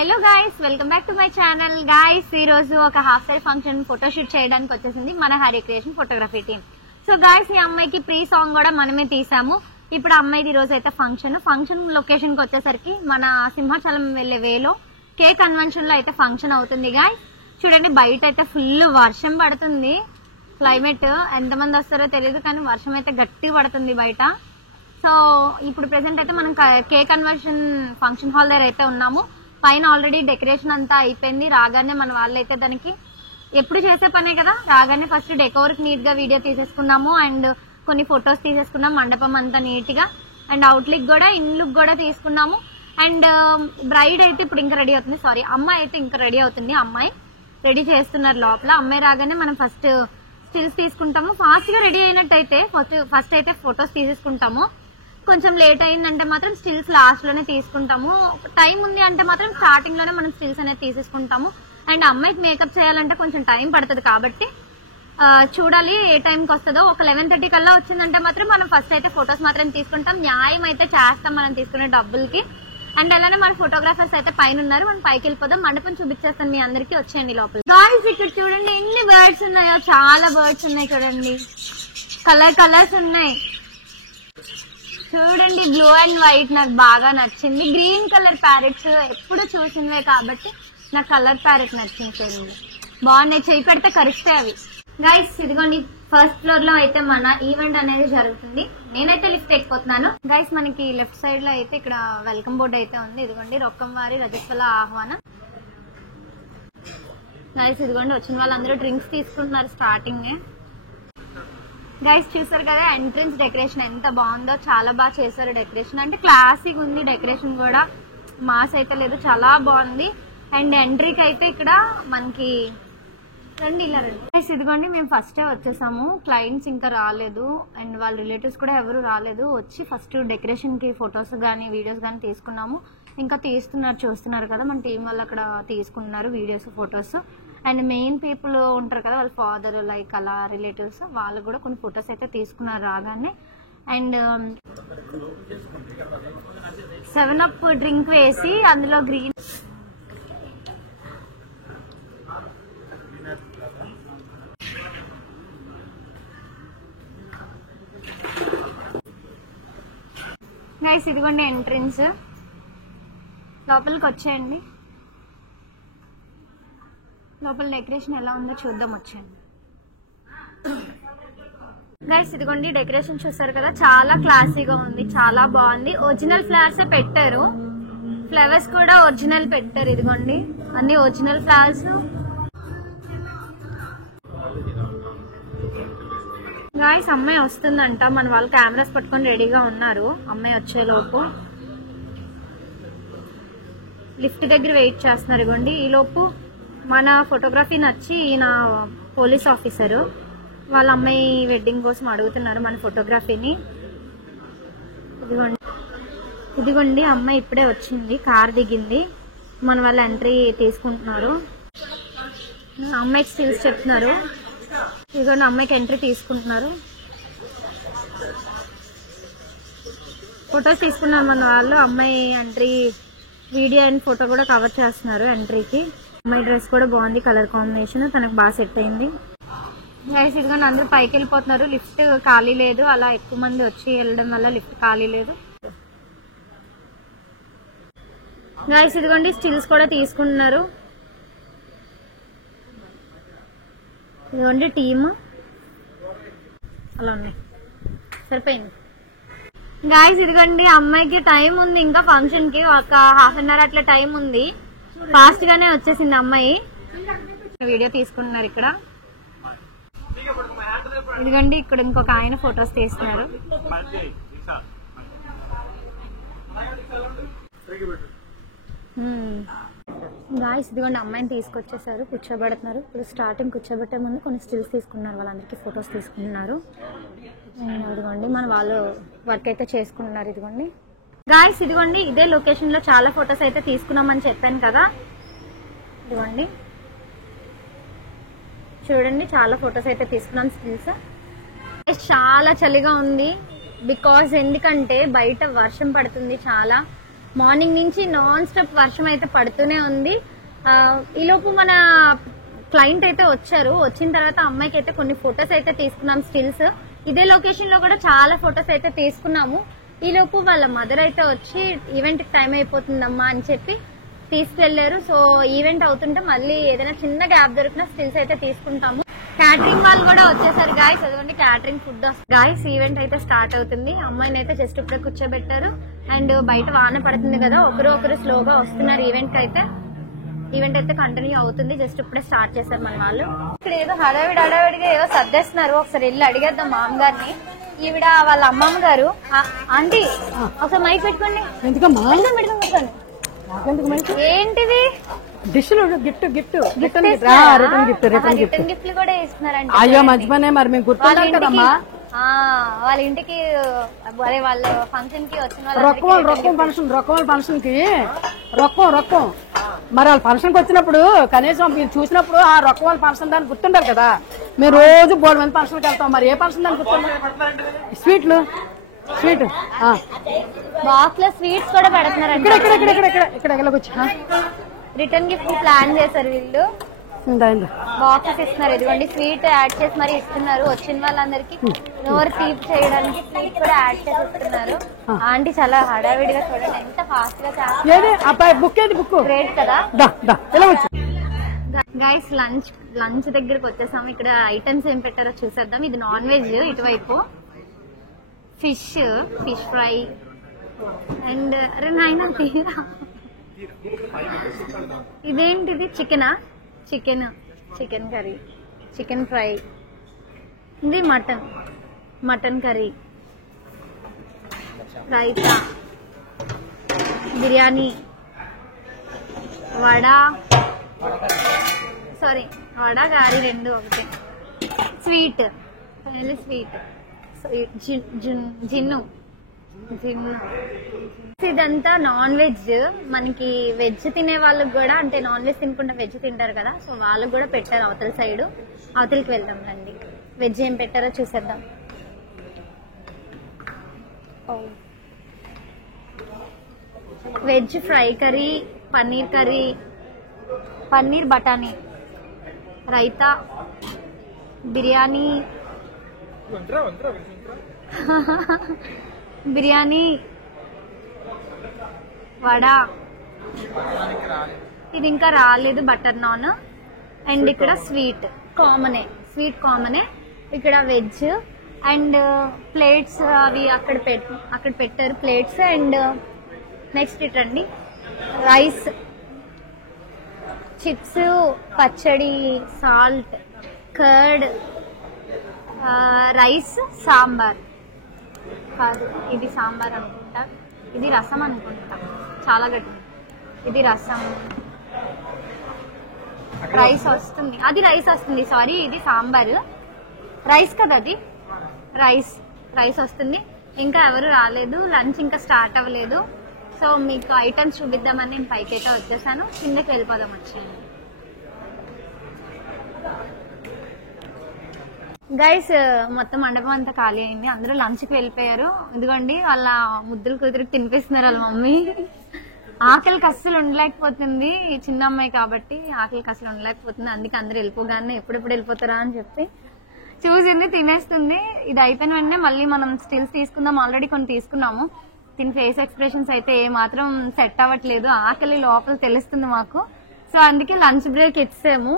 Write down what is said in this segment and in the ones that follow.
Hello guys, welcome back to my channel. Guys, ఈ రోజు ఒక హాఫ్ సారీ ఫంక్షన్ ఫోటోషూట్ చేయడానికి వచ్చేసింది మన Hari creation photography team. So guys, ఈ అమ్మాయికి ప్రీ సాంగ్ కూడా మనమే తీసాము. ఇప్పుడు అమ్మాయిది ఈ రోజు అయితే ఫంక్షన్ లొకేషన్ కి వచ్చేసరికి మన సింహాచలం వెళ్లే వేలో కే కన్వెన్షన్ లో అయితే ఫంక్షన్ అవుతుంది. గైస్ చూడండి, బయట అయితే ఫుల్ వర్షం పడుతుంది. క్లైమేట్ ఎంతమంది వస్తారో తెలియదు, కానీ వర్షం అయితే గట్టి పడుతుంది బయట. సో ఇప్పుడు ప్రెసెంట్ అయితే మనం కే కన్వెన్షన్ ఫంక్షన్ హాల్ దగ్గర అయితే ఉన్నాము. పైన ఆల్రెడీ డెకరేషన్ అంతా అయిపోయింది. రాగానే మన వాళ్ళైతే దానికి ఎప్పుడు చేసే పనే కదా, రాగానే ఫస్ట్ డెకోర్ నీట్ గా వీడియో తీసేసుకున్నాము అండ్ కొన్ని ఫొటోస్ తీసేసుకున్నాం. మండపం అంతా నీట్ గా అండ్ అవుట్ లుక్ కూడా ఇన్ లుక్ కూడా తీసుకున్నాము. అండ్ బ్రైడ్ అయితే ఇప్పుడు ఇంకా రెడీ అవుతుంది. సారీ, అమ్మాయి అయితే ఇంకా రెడీ అవుతుంది. అమ్మాయి రెడీ చేస్తున్నారు లోపల. అమ్మాయి రాగానే మనం ఫస్ట్ స్టిల్స్ తీసుకుంటాము. ఫాస్ట్ గా రెడీ అయినట్టయితే ఫస్ట్ అయితే ఫొటోస్ తీసేసుకుంటాము. కొంచెం లేట్ అయిందంటే మాత్రం స్టిల్స్ లాస్ట్ లోనే తీసుకుంటాము. టైం ఉంది అంటే మాత్రం స్టార్టింగ్ లోనే మనం స్టిల్స్ అనేది తీసేసుకుంటాము. అండ్ అమ్మాయికి మేకప్ చేయాలంటే కొంచెం టైం పడుతుంది కాబట్టి చూడాలి ఏ టైంకి వస్తుందో. ఒక 11:30 కల్లా వచ్చిందంటే మాత్రం మనం ఫస్ట్ అయితే ఫొటోస్ మాత్రం తీసుకుంటాం. న్యాయం అయితే చేస్తాం మనం తీసుకునే డబ్బులకి. అండ్ అలానే మన ఫోటోగ్రాఫర్స్ అయితే పైన ఉన్నారు. మనం పైకి వెళ్ళిపోదాం. మండపం చూపించేస్తాను మీ అందరికి. వచ్చేయండి లోపల. గాయ్స్, ఇక్కడ చూడండి ఎన్ని బర్డ్స్ ఉన్నాయో. చాలా బర్డ్స్ ఉన్నాయి చూడండి. కలర్స్ ఉన్నాయి చూడండి. బ్లూ అండ్ వైట్ నాకు బాగా నచ్చింది. గ్రీన్ కలర్ ప్యారెట్స్ ఎప్పుడు చూసినవే కాబట్టి నాకు కలర్ ప్యారెట్ నచ్చింది. చూడండి బాగున్నాయి. చేయి పెడితే కరిస్తాయి అవి. గైస్ ఇదిగోండి, ఫస్ట్ ఫ్లోర్ లో అయితే మన ఈవెంట్ అనేది జరుగుతుంది. నేనైతే లిఫ్ట్ ఎక్కిపోతున్నాను. గైస్, మనకి లెఫ్ట్ సైడ్ లో అయితే ఇక్కడ వెల్కమ్ బోర్డ్ అయితే ఉంది. ఇదిగోండి, రొక్కం వారి రజస్వల ఆహ్వానం. గైస్ ఇదిగోండి, వచ్చిన వాళ్ళందరూ డ్రింక్స్ తీసుకుంటున్నారు స్టార్టింగ్. గైస్ చూసారు కదా, ఎంట్రన్స్ డెకరేషన్ ఎంత బాగుందో. చాలా బాగా చేశారు డెకరేషన్. అంటే క్లాసిక్ ఉంది డెకరేషన్ కూడా, మాస్ అయితే లేదు. చాలా బాగుంది. అండ్ ఎంట్రీకి అయితే ఇక్కడ మనకి రండి, ఇలా రండి. గైస్ ఇదిగోండి, మేము ఫస్టే వచ్చేసాము. క్లయింట్స్ ఇంకా రాలేదు అండ్ వాళ్ళ రిలేటివ్స్ కూడా ఎవరు రాలేదు. వచ్చి ఫస్ట్ డెకరేషన్ కి ఫొటోస్ గానీ వీడియోస్ గానీ తీసుకున్నాము. ఇంకా తీస్తున్నారు, చూస్తున్నారు కదా, మన టీం వాళ్ళు అక్కడ తీసుకున్నారు videos photos. And main people ఉంటారు కదా, వాళ్ళ ఫాదర్ లైక్ అలా రిలేటివ్స్, వాళ్ళు కూడా కొన్ని ఫొటోస్ అయితే తీసుకున్నారు రాగానే. అండ్ 7up డ్రింక్ వేసి అందులో గ్రీన్ గైస్ ఇదిగోండి ఎంట్రన్స్. లోపలికి వచ్చేయండి. లోపల డెకరేషన్ ఎలా ఉందో చూద్దాం, వచ్చేయండి. గైస్ ఇదిగోండి, డెకరేషన్ చూస్తారు కదా, చాలా క్లాసీగా ఉంది, చాలా బాగుంది. ఒరిజినల్ ఫ్లవర్స్ పెట్టారు. ఫ్లవర్స్ కూడా ఒరిజినల్ పెట్టారు. ఇదిగోండి అన్ని ఒరిజినల్ ఫ్లవర్స్. గాయ్స్ అమ్మాయి వస్తుందంట. మన వాళ్ళు కెమెరాస్ పట్టుకొని రెడీగా ఉన్నారు. అమ్మాయి వచ్చేలోపు లిఫ్ట్ దగ్గర వెయిట్ చేస్తున్నారు. ఇదిగోండి, ఈ లోపు మన ఫోటోగ్రఫీ నచ్చి ఈయన పోలీస్ ఆఫీసరు వాళ్ళ అమ్మాయి వెడ్డింగ్ కోసం అడుగుతున్నారు మన ఫోటోగ్రఫీని. ఇదిగోండి అమ్మాయి ఇప్పుడే వచ్చింది, కార్ దిగింది. మన వాళ్ళు ఎంట్రీ తీసుకుంటున్నారు. అమ్మాయికి స్టిల్స్ చెప్తున్నారు. ఇదిగోండి అమ్మాయికి ఎంట్రీ తీసుకుంటున్నారు. ఫొటోస్ తీసుకున్నారు మన వాళ్ళు. అమ్మాయి ఎంట్రీ వీడియో అండ్ ఫోటో కూడా కవర్ చేస్తున్నారు ఎంట్రీకి. అమ్మాయి డ్రెస్ కూడా బాగుంది, కలర్ కాంబినేషన్ తనకు బాగా సెట్ అయింది. గైస్ ఇదిగోండి అందరూ పైకి వెళ్ళిపోతున్నారు. లిఫ్ట్ ఖాళీ లేదు, అలా ఎక్కువ మంది వచ్చి వెళ్ళడం వల్ల లిఫ్ట్ ఖాళీ లేదు. గైస్ ఇదిగోండి స్టిల్స్ కూడా తీసుకుంటున్నారు. ఇదిగోండి టీమ్ అలా ఉన్నాయి, సరిపోయింది. గాయస్ ఇదిగోండి, అమ్మాయికి టైం ఉంది ఇంకా ఫంక్షన్ కి. ఒక 1/2 an hour అట్లా టైం ఉంది. ఫాస్ట్ గానే వచ్చేసింది అమ్మాయి. వీడియో తీసుకుంటున్నారు ఇక్కడ. ఇదిగోండి ఇక్కడ ఇంకొక ఆయన ఫొటోస్ తీస్తున్నారు. గాయస్ ఇదిగోండి అమ్మాయిని తీసుకొచ్చేసారు, కూర్చోబెడుతున్నారు. ఇప్పుడు స్టార్టింగ్ కూర్చోబెట్టే ముందు కొన్ని స్టిల్స్ తీసుకున్నారు. వాళ్ళందరికీ ఫొటోస్ తీసుకుంటున్నారు. ఇదిగోండి మన వాళ్ళు వర్క్ అయితే చేసుకుంటున్నారు. ఇదిగోండి గాయస్ ఇదిగోండి, ఇదే లొకేషన్ లో చాలా ఫొటోస్ అయితే తీసుకున్నామని చెప్పాను కదా. ఇదిగోండి చూడండి, చాలా ఫొటోస్ అయితే తీసుకున్నాం స్టిల్స్. చాలా చలిగా ఉంది బికాజ్ ఎందుకంటే బయట వర్షం పడుతుంది చాలా. మార్నింగ్ నుంచి నాన్ స్టాప్ వర్షం అయితే పడుతూనే ఉంది. ఈలోపు మన క్లయింట్ అయితే వచ్చారు. వచ్చిన తర్వాత అమ్మాయికి అయితే కొన్ని ఫొటోస్ అయితే తీసుకున్నాం స్టిల్స్. ఇదే లొకేషన్ లో కూడా చాలా ఫొటోస్ అయితే తీసుకున్నాము. ఈలోపు వాళ్ళ మదర్ అయితే వచ్చి ఈవెంట్ కి టైం అయిపోతుందమ్మా అని చెప్పి తీసుకెళ్లారు. సో ఈవెంట్ అవుతుంటే మళ్ళీ ఏదైనా చిన్న గ్యాప్ దొరికినా స్టిల్స్ అయితే తీసుకుంటాము. క్యాటరింగ్ వాళ్ళు కూడా వచ్చేసారు గాయస్. అదిగోండి క్యాటరింగ్ ఫుడ్ గాయస్. ఈవెంట్ అయితే స్టార్ట్ అవుతుంది. అమ్మాయిని అయితే జస్ట్ ఇప్పుడే కూర్చోబెట్టారు. అండ్ బయట వాన పడుతుంది కదా, ఒకరు స్లోగా వస్తున్నారు ఈవెంట్ కి అయితే. ఈవెంట్ అయితే కంటిన్యూ అవుతుంది. జస్ట్ ఇప్పుడే స్టార్ట్ చేశారు మన వాళ్ళు. ఇక్కడ ఏదో హడావిడిగా ఏవో సర్దేస్తున్నారు. ఒకసారి వెళ్ళి అడిగేద్దాం మామగారిని. ఈవిడ వాళ్ళ అమ్మమ్మ గారు. ఆంటీ ఒకసారి మైక్ పెట్టుకోండి. ఏంటిది? గిఫ్ట్ గిఫ్ట్లు కూడా ఇస్తున్నారండి. అయ్యో మర్చిపోయినా మరి మేము గుర్తున్నాం కదమ్మా. వాళ్ళ ఇంటికి అదే వాళ్ళ ఫంక్షన్ కి వచ్చిన రొక్కం ఫంక్షన్ కి రొక్కం మరి వాళ్ళ ఫంక్షన్ కి వచ్చినప్పుడు కనీసం మీరు చూసినప్పుడు ఆ రొక్కం వాళ్ళ ఫంక్షన్ దాన్ని గుర్తుంటారు కదా. మేము రోజు 3 మంది ఫంక్షన్కి వెళ్తాం. మరి ఏ ఫంక్షన్ దాన్ని గుర్తుంటారు? స్వీట్ బాక్స్ లో స్వీట్స్ కూడా పెడుతున్నారండి. ఇక్కడ రిటర్న్ గిఫ్ట్ ప్లాన్ చేశారు వీళ్ళు. బాక్సెస్ ఇస్తున్నారు. ఇదిగోండి స్వీట్ యాడ్ చేసి మరి ఇస్తున్నారు. వచ్చిన వాళ్ళందరికి నోరు తీపి చేయడానికి స్వీట్ కూడా యాడ్ చేసి ఇస్తున్నారు. ఆంటీ చాలా హడావిడిగా చూడండి ఎంత ఫాస్ట్ గా చేస్తారు. గ్రేట్ కదా గైస్. లంచ్ దగ్గరకు వచ్చేసాము. ఇక్కడ ఐటమ్స్ ఏం పెట్టారో చూసేద్దాం. ఇది నాన్ వెజ్. ఇటువైపు ఫిష్ ఫ్రై అండ్ ఇదేంటిది? Chicken curry, chicken fry. ఇది మటన్ కర్రీ, రైతా, బిర్యానీ, వడ గారి 2 ఒకటి, స్వీట్ జిన్ను. ఇదంతా నాన్ వెజ్. మనకి వెజ్ తినే వాళ్ళకి కూడా, అంటే నాన్ వెజ్ తినకుండా వెజ్ తింటారు కదా, సో వాళ్ళకి కూడా పెట్టారు అవతల సైడ్. అవతలకి వెళ్దాం రండి. వెజ్ ఏం పెట్టారో చూసేద్దాం. వెజ్ ఫ్రై కర్రీ, పన్నీర్ బఠానీ, రైతా, బిర్యానీ, వడ. ఇది ఇంకా రాలేదు, బటర్ నాన్. అండ్ ఇక్కడ స్వీట్ కామనే. ఇక్కడ వెజ్ అండ్ ప్లేట్స్ అవి అక్కడ పెట్టారు ప్లేట్స్. అండ్ నెక్స్ట్ ఇటండి రైస్, చిప్స్, పచ్చడి, సాల్ట్, కర్డ్, రైస్, సాంబార్. కాదు, ఇది సాంబార్ అనుకుంటా. ఇది రసం అనుకుంటా, చాలా గట్టి. ఇది రసం. రైస్ వస్తుంది, అది రైస్ వస్తుంది. సారీ, ఇది సాంబార్. రైస్ కదా అది. రైస్ వస్తుంది. ఇంకా ఎవరు రాలేదు. లంచ్ ఇంకా స్టార్ట్ అవ్వలేదు. సో మీకు ఐటమ్స్ చూపిద్దామని నేను పైకి అయితే వచ్చేసాను. కిందకి వెళ్ళిపోదాం వచ్చాను. గైస్, మొత్తం మండపం అంతా ఖాళీ అయింది. అందరూ లంచ్ కి వెళ్ళిపోయారు. ఇదిగోండి వాళ్ళ ముద్దులు కూతురికి తినిపిస్తున్నారు వాళ్ళ మమ్మీ. ఆకలికి అస్సలు ఉండలేకపోతుంది. చిన్న అమ్మాయి కాబట్టి ఆకలికి అసలు ఉండలేకపోతుంది. అందుకే అందరూ వెళ్ళిపోగానే ఎప్పుడెప్పుడు వెళ్ళిపోతారా అని చెప్పి చూసింది, తినేస్తుంది. ఇది అయిపోయిన వెంటనే మళ్ళీ మనం స్టిల్స్ తీసుకుందాం. ఆల్రెడీ కొన్ని తీసుకున్నాము. దీని ఫేస్ ఎక్స్ప్రెషన్స్ అయితే ఏ మాత్రం సెట్ అవ్వట్లేదు. ఆకలి లోపల తెలుస్తుంది మాకు. సో అందుకే లంచ్ బ్రేక్ ఇచ్చాము.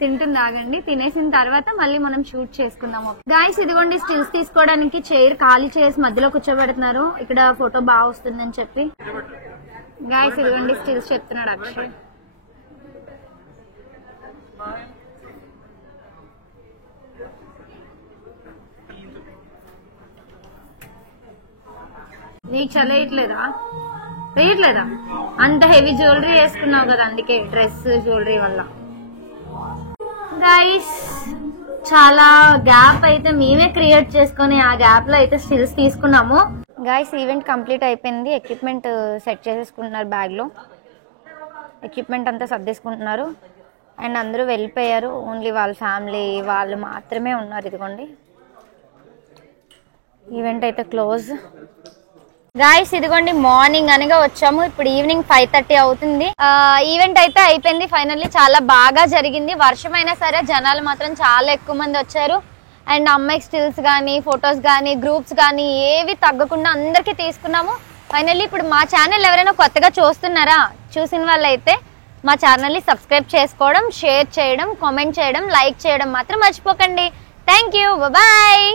తింటుంది, ఆగండి. తినేసిన తర్వాత మళ్ళీ మనం షూట్ చేసుకుందాము. గాయస్, ఇదిగోండి స్టిల్స్ తీసుకోవడానికి చైర్ ఖాళీ చేసి మధ్యలో కూర్చోబెడుతున్నారు. ఇక్కడ ఫోటో బాగా వస్తుందని చెప్పి. గాయస్, ఇదిగోండి స్టిల్స్ చెప్తున్నాడు అక్షయ్. నీకు చల్లయట్లేదా? వేయట్లేదా? అంత హెవీ జ్యువెలరీ వేసుకున్నావు కదా, అందుకే డ్రెస్ జ్యువెలరీ వల్ల. గైస్, చాలా గ్యాప్ అయితే మేమే క్రియేట్ చేసుకుని ఆ గ్యాప్ లో అయితే స్టిల్స్ తీసుకున్నాము. గైస్, ఈవెంట్ కంప్లీట్ అయిపోయింది. ఎక్విప్మెంట్ సెట్ చేసేసుకుంటున్నారు బ్యాగ్ లో. ఎక్విప్మెంట్ అంతా సర్దేసుకుంటున్నారు. అండ్ అందరూ వెళ్ళిపోయారు. ఓన్లీ వాళ్ళ ఫ్యామిలీ వాళ్ళు మాత్రమే ఉన్నారు. ఇదిగోండి, ఈవెంట్ అయితే క్లోజ్. గాయస్ ఇదిగోండి మార్నింగ్ అనగా వచ్చాము, ఇప్పుడు ఈవినింగ్ 5:30 అవుతుంది. ఈవెంట్ అయితే అయిపోయింది ఫైనల్లీ, చాలా బాగా జరిగింది. వర్షమైనా సరే జనాలు మాత్రం చాలా ఎక్కువ మంది వచ్చారు. అండ్ అమ్మాయికి స్టిల్స్ కానీ ఫొటోస్ కానీ గ్రూప్స్ కానీ ఏవి తగ్గకుండా అందరికీ తీసుకున్నాము. ఫైనల్లీ ఇప్పుడు మా ఛానల్ ఎవరైనా కొత్తగా చూస్తున్నారా, చూసిన వాళ్ళైతే మా ఛానల్ని సబ్స్క్రైబ్ చేసుకోవడం, షేర్ చేయడం, కామెంట్ చేయడం, లైక్ చేయడం మాత్రం మర్చిపోకండి. Thank you, bye.